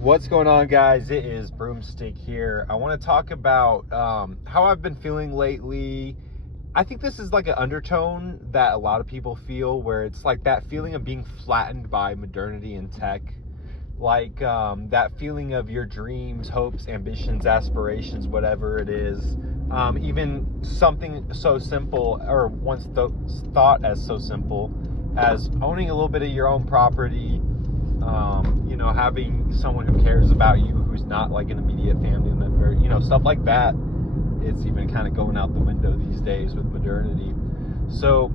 What's going on, guys? It is Broomstick here. I want to talk about how I've been feeling lately. I think this is like an undertone that a lot of people feel, where it's like that feeling of being flattened by modernity and tech. Like that feeling of your dreams, hopes, ambitions, aspirations, whatever it is. Even something so simple, or once thought as so simple, as owning a little bit of your own property. Having someone who cares about you, who's not like an immediate family member, stuff like that. It's even kind of going out the window these days with modernity. So,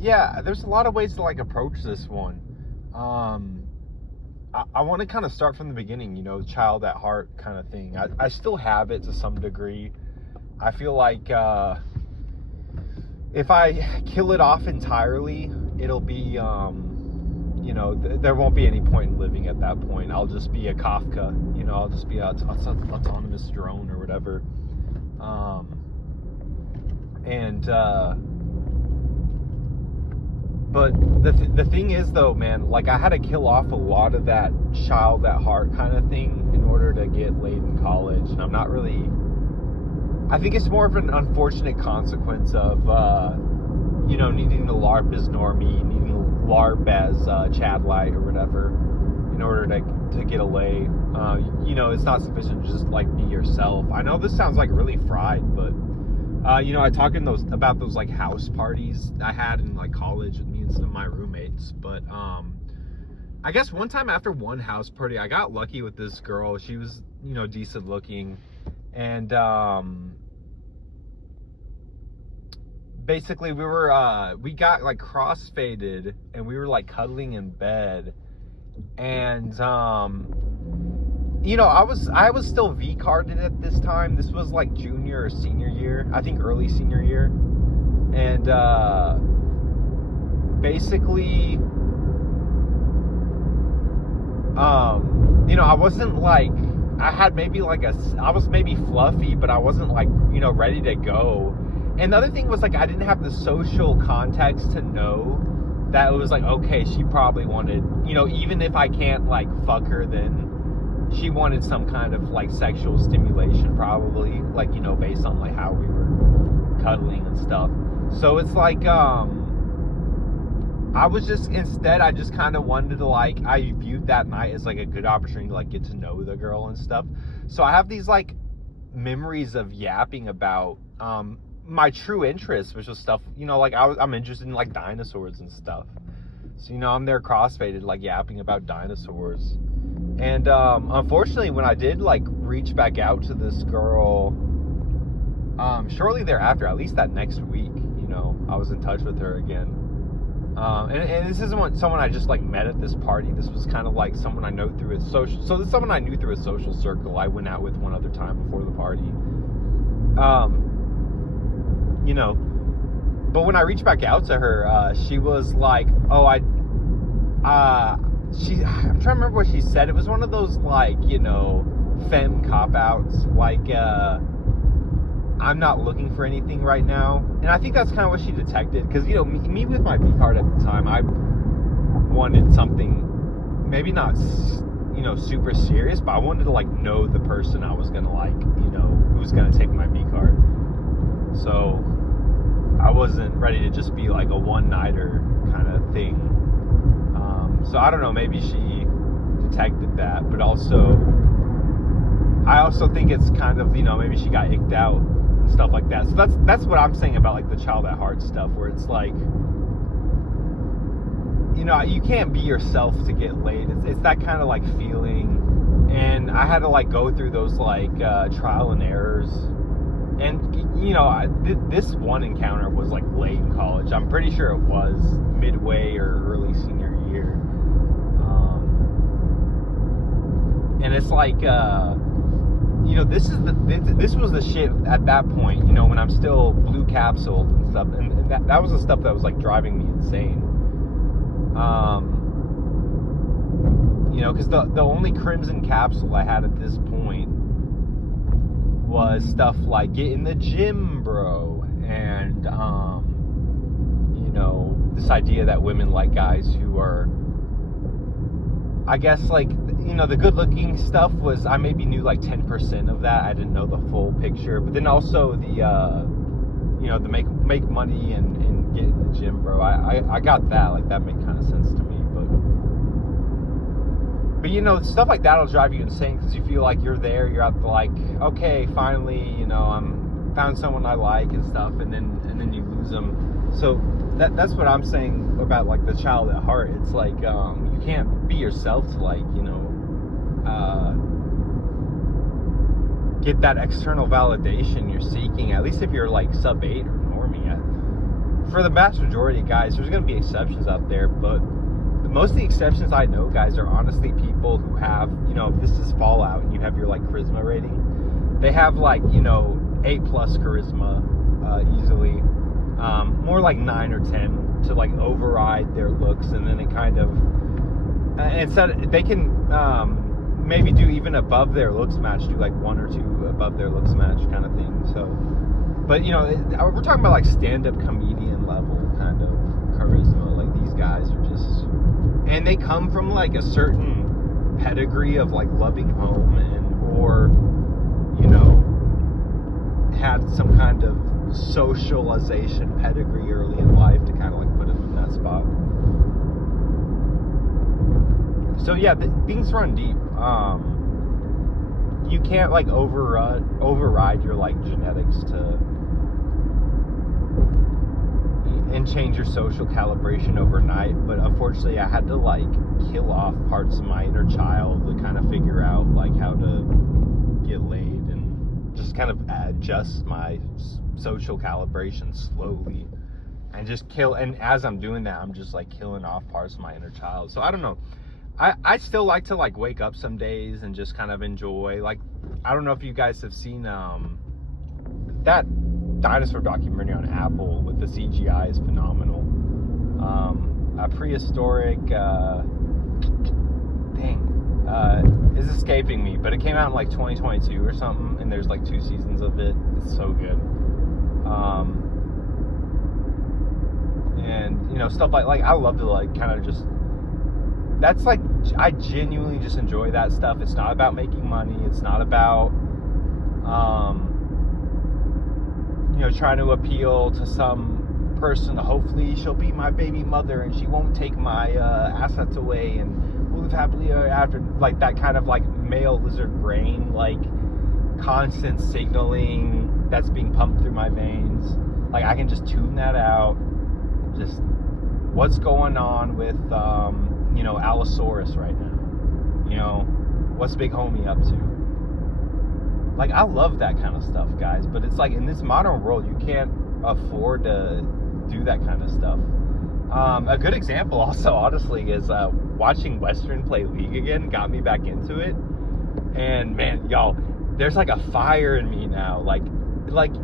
there's a lot of ways to like approach this one. I want to kind of start from the beginning, child at heart kind of thing. I still have it to some degree. I feel like if I kill it off entirely, it'll be there won't be any point in living at that point. I'll just be a Kafka, I'll just be a autonomous drone or whatever. But the thing is, though, man, like I had to kill off a lot of that child at heart kind of thing in order to get laid in college. And I'm not really, I think it's more of an unfortunate consequence of, needing to LARP as normie, needing to LARP as Chad Light or whatever in order to get a lay. It's not sufficient to just like be yourself. I know this sounds like really fried, but I talk about those like house parties I had in like college with me and some of my roommates. But I guess one time after one house party, I got lucky with this girl. She was decent looking, and basically we got like cross-faded and we were like cuddling in bed, and I was still V-carded at this time. This was like junior or senior year, I think early senior year. And basically I wasn't like, I was maybe fluffy, but I wasn't like ready to go. And the other thing was, like, I didn't have the social context to know that it was like, okay, she probably wanted, even if I can't like fuck her, then she wanted some kind of like sexual stimulation, probably, like, based on like how we were cuddling and stuff. So it's like I just kind of wanted to, like, I viewed that night as like a good opportunity to like get to know the girl and stuff. So I have these like memories of yapping about my true interest, which was stuff, like I'm interested in like dinosaurs and stuff. So, I'm there crossfaded, like yapping about dinosaurs. And unfortunately, when I did like reach back out to this girl, shortly thereafter, at least that next week, I was in touch with her again. And this isn't someone I just like met at this party. This was kind of like someone I know through a social. So this is someone I knew through a social circle I went out with one other time before the party. But when I reached back out to her, she was like, oh, I'm trying to remember what she said. It was one of those like, femme cop-outs, like, I'm not looking for anything right now. And I think that's kind of what she detected, because, me with my V-card at the time, I wanted something, maybe not, super serious, but I wanted to like know the person I was gonna like, who was gonna take my V-card. So I wasn't ready to just be like a one-nighter kind of thing. So I don't know, maybe she detected that, but I also think it's kind of, maybe she got icked out and stuff like that. So that's what I'm saying about like the child at heart stuff, where it's like, you can't be yourself to get laid. It's that kind of like feeling. And I had to like go through those like trial and errors. And, this one encounter was like late in college. I'm pretty sure it was midway or early senior year. And it's like, this was the shit at that point, when I'm still blue capsuled and stuff. And that was the stuff that was like driving me insane. Because the only crimson capsule I had at this point was stuff like get in the gym, bro, and this idea that women like guys who are, I guess, like, the good looking stuff was, I maybe knew like 10% of that. I didn't know the full picture. But then also the make money and get in the gym, bro. I got that. Like, that made kind of sense to me. But stuff like that will drive you insane, because you feel like you're there. You're at the, like, okay, finally, I'm found someone I like and stuff, and then you lose them. So that's what I'm saying about, like, the child at heart. It's like, you can't be yourself to, like, get that external validation you're seeking, at least if you're like sub 8 or normie. For the vast majority of guys, there's going to be exceptions out there, but most of the exceptions I know, guys, are honestly people who have, if this is Fallout and you have your like charisma rating, they have like, 8+ charisma easily, more like 9 or 10 to like override their looks, and then it kind of, instead they can maybe do even above their looks match, do like 1 or 2 above their looks match kind of thing. So, but we're talking about like stand-up comedian level kind of charisma. Like, these guys are just, and they come from like a certain pedigree of like loving home, or had some kind of socialization pedigree early in life to kind of like put them in that spot. So yeah, things run deep. You can't like override your like genetics and change your social calibration overnight. But unfortunately, I had to like kill off parts of my inner child to kind of figure out like how to get laid, and just kind of adjust my social calibration slowly, and just kill. And as I'm doing that, I'm just like killing off parts of my inner child. So I don't know. I still like to like wake up some days and just kind of enjoy, like, I don't know if you guys have seen that dinosaur documentary on Apple with the CGI is phenomenal. A prehistoric is escaping me, but it came out in like 2022 or something, and there's like 2 seasons of it. It's so good. And stuff like I love to like kind of just, that's like, I genuinely just enjoy that stuff. It's not about making money. It's not about trying to appeal to some person. Hopefully she'll be my baby mother and she won't take my assets away and we'll live happily ever after. Like that kind of like male lizard brain, like constant signaling that's being pumped through my veins. Like, I can just tune that out. Just what's going on with Allosaurus right now. What's Big Homie up to? Like, I love that kind of stuff, guys. But it's like, in this modern world, you can't afford to do that kind of stuff. A good example also, honestly, is watching Western play League again got me back into it. And man, y'all, there's like a fire in me now. Like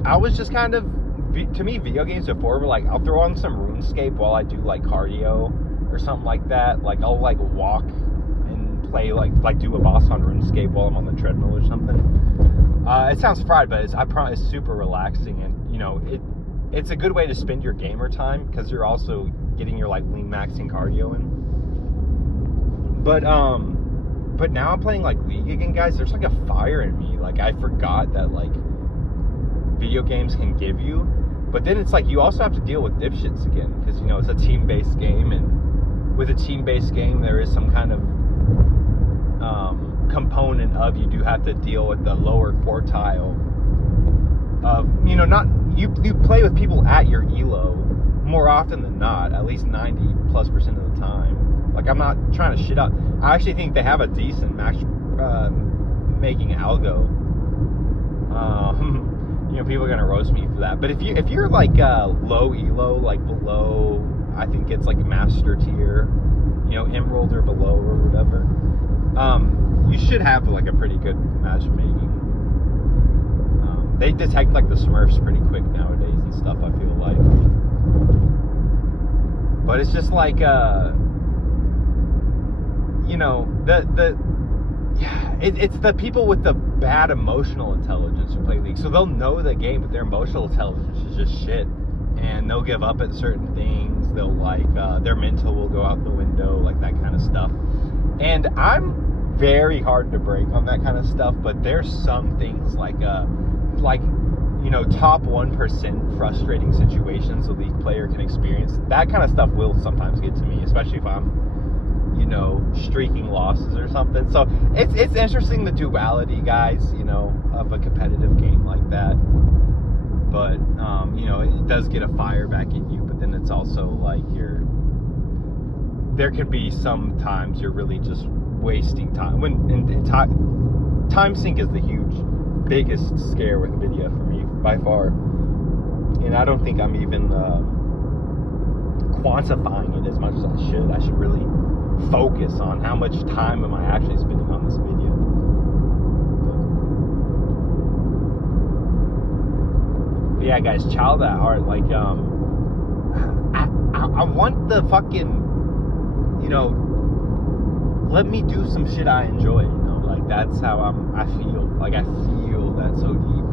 I was just kind of, to me, video games before were like, I'll throw on some RuneScape while I do like cardio or something like that. Like, I'll like walk and play like do a boss on RuneScape while I'm on the treadmill or something. It sounds fried, but I promise it's super relaxing, and it's a good way to spend your gamer time because you're also getting your like lean maxing cardio in. But now I'm playing like League again, guys. There's like a fire in me. Like, I forgot that like video games can give you. But then it's like you also have to deal with dipshits again because it's a team-based game, and with a team-based game there is some kind of component of you do have to deal with the lower quartile of not you play with people at your elo more often than not, at least 90+% of the time. Like, I'm not trying to shit out. I actually think they have a decent match making algo. People are gonna roast me for that. But if you're like low elo, like below, I think it's like master tier, emerald or below or whatever, you should have like a pretty good matchmaking. They detect like the Smurfs pretty quick nowadays and stuff, I feel like. But it's just like it's the people with the bad emotional intelligence who play League. So they'll know the game, but their emotional intelligence is just shit, and they'll give up at certain things. They'll like their mental will go out the window, like that kind of stuff. And I'm very hard to break on that kind of stuff, but there's some things like top 1% frustrating situations a league player can experience. That kind of stuff will sometimes get to me, especially if I'm streaking losses or something. So it's interesting, the duality, guys, of a competitive game like that. But it does get a fire back at you, but then it's also like there could be some times you're really just wasting time. Time sink is the biggest scare with video for me by far, and I don't think I'm even quantifying it as much as I should. I should really focus on how much time am I actually spending on this video. But yeah, guys, child at heart. Like, I want the fucking, let me do some shit I enjoy. Like that's how I feel. Like I feel that so deep,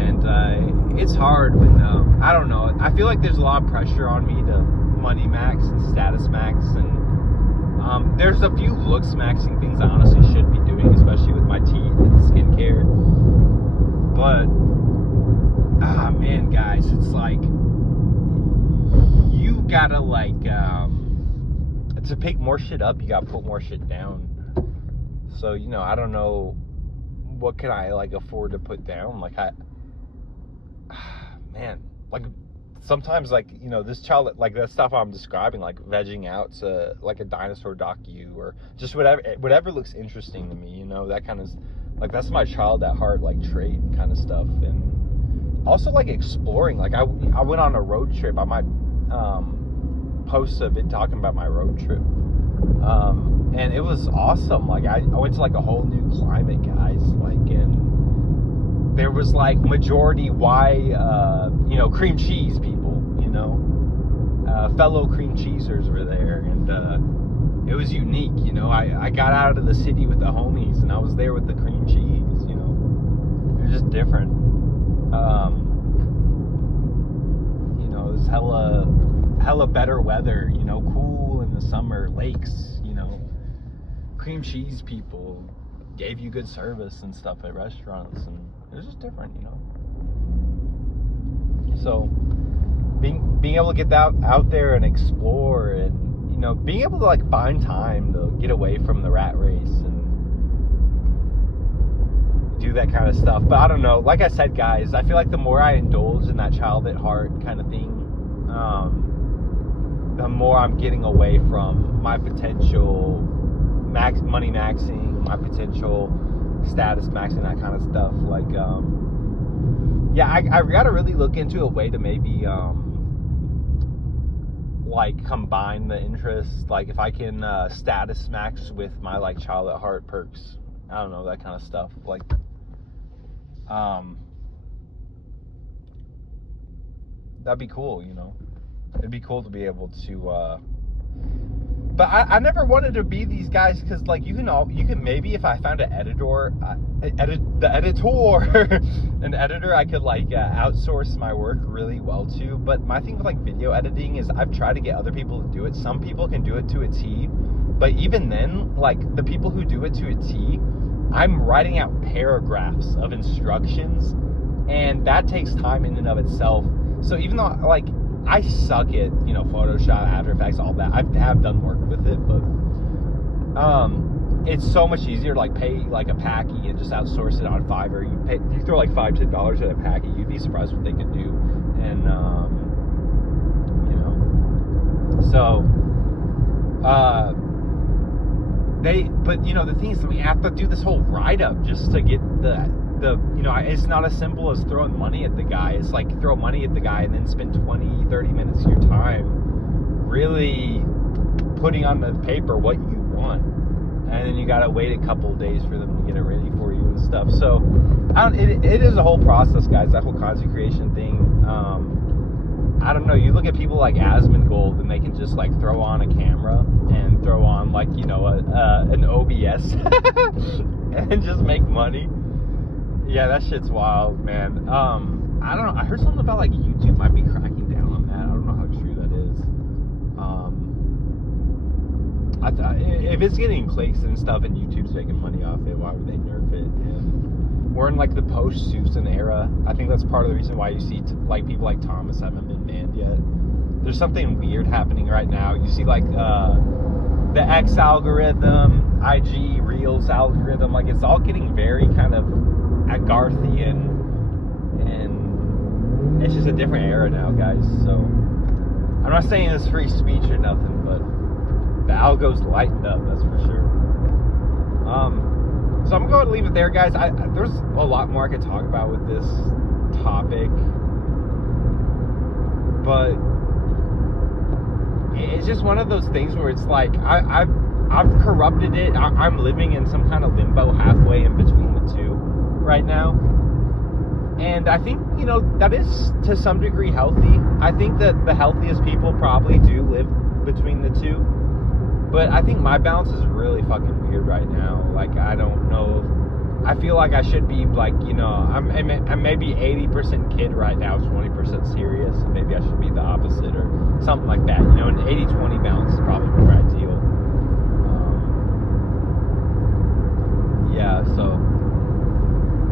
and it's hard, but I don't know. I feel like there's a lot of pressure on me to money max and status max, and there's a few looks maxing things I honestly should be doing, especially with my teeth and skincare. But man, guys, it's like you gotta to pick more shit up, you gotta put more shit down. So I don't know what can I afford to put down. Sometimes this child, that stuff I'm describing, vegging out to a dinosaur docu or just whatever looks interesting to me, that kind of that's my child at heart trait kind of stuff. And also exploring. I went on a road trip. I might post a vid talking about my road trip, and it was awesome. I went to a whole new climate, guys, and there was majority white cream cheese people, fellow cream cheesers were there, and it was unique. I got out of the city with the homies, and I was there with the cream cheese. It was just different. It was hella better weather, cool in the summer, lakes, cream cheese people gave you good service and stuff at restaurants, and it was just different, So being able to get out there and explore, and being able to find time to get away from the rat race and do that kind of stuff. But I don't know, like I said, guys, I feel like the more I indulge in that child at heart kind of thing, the more I'm getting away from my potential money maxing, my potential status maxing, that kind of stuff. I gotta really look into a way to maybe combine the interests. If I can status max with my child at heart perks, I don't know, that kind of stuff. That'd be cool, It'd be cool to be able to but I never wanted to be these guys, because you can maybe, if I found an editor an editor I could outsource my work really well to. But my thing with video editing is I've tried to get other people to do it. Some people can do it to a T, but even then, the people who do it to a T, I'm writing out paragraphs of instructions, and that takes time in and of itself. So even though I suck at Photoshop, After Effects, all that, I have done work with it, but it's so much easier to pay a packy and just outsource it on Fiverr. You throw $5-10 at a packy, you'd be surprised what they could do. And the thing is, we have to do this whole write-up just to get the it's not as simple as throwing money at the guy. It's throw money at the guy and then spend 20-30 minutes of your time really putting on the paper what you want, and then you gotta wait a couple of days for them to get it ready for you and stuff. So it is a whole process, guys, that whole content creation thing. I don't know, you look at people like Asmongold, and they can just throw on a camera and throw on an OBS and just make money. Yeah, that shit's wild, man. I don't know. I heard something about YouTube might be cracking down on that. I don't know how true that is. if it's getting clicks and stuff and YouTube's making money off it, why would they nerf it? And we're in like the post-Susan era. I think that's part of the reason why you see like people like Thomas haven't been banned yet. There's something weird happening right now. You see like the X algorithm, IG Reels algorithm, like it's all getting very kind of Agarthian, and it's just a different era now, guys. So I'm not saying it's free speech or nothing, but the algo's lightened up, that's for sure. So I'm going to leave it there, guys. There's a lot more I could talk about with this topic, but it's just one of those things where it's like I've corrupted it. I'm living in some kind of limbo halfway in between the two right now, and I think, you know, that is to some degree healthy. I think that the healthiest people probably do live between the two, but I think my balance is really fucking weird right now. Like, I don't know. I feel like I should be like, you know, I'm maybe 80% kid right now, 20% serious, and maybe I should be the opposite or something like that. You know, an 80-20 balance is probably more ideal. Yeah, so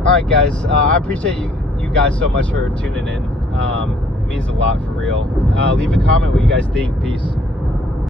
all right, guys, I appreciate you guys so much for tuning in. It means a lot, for real. Leave a comment what you guys think. Peace.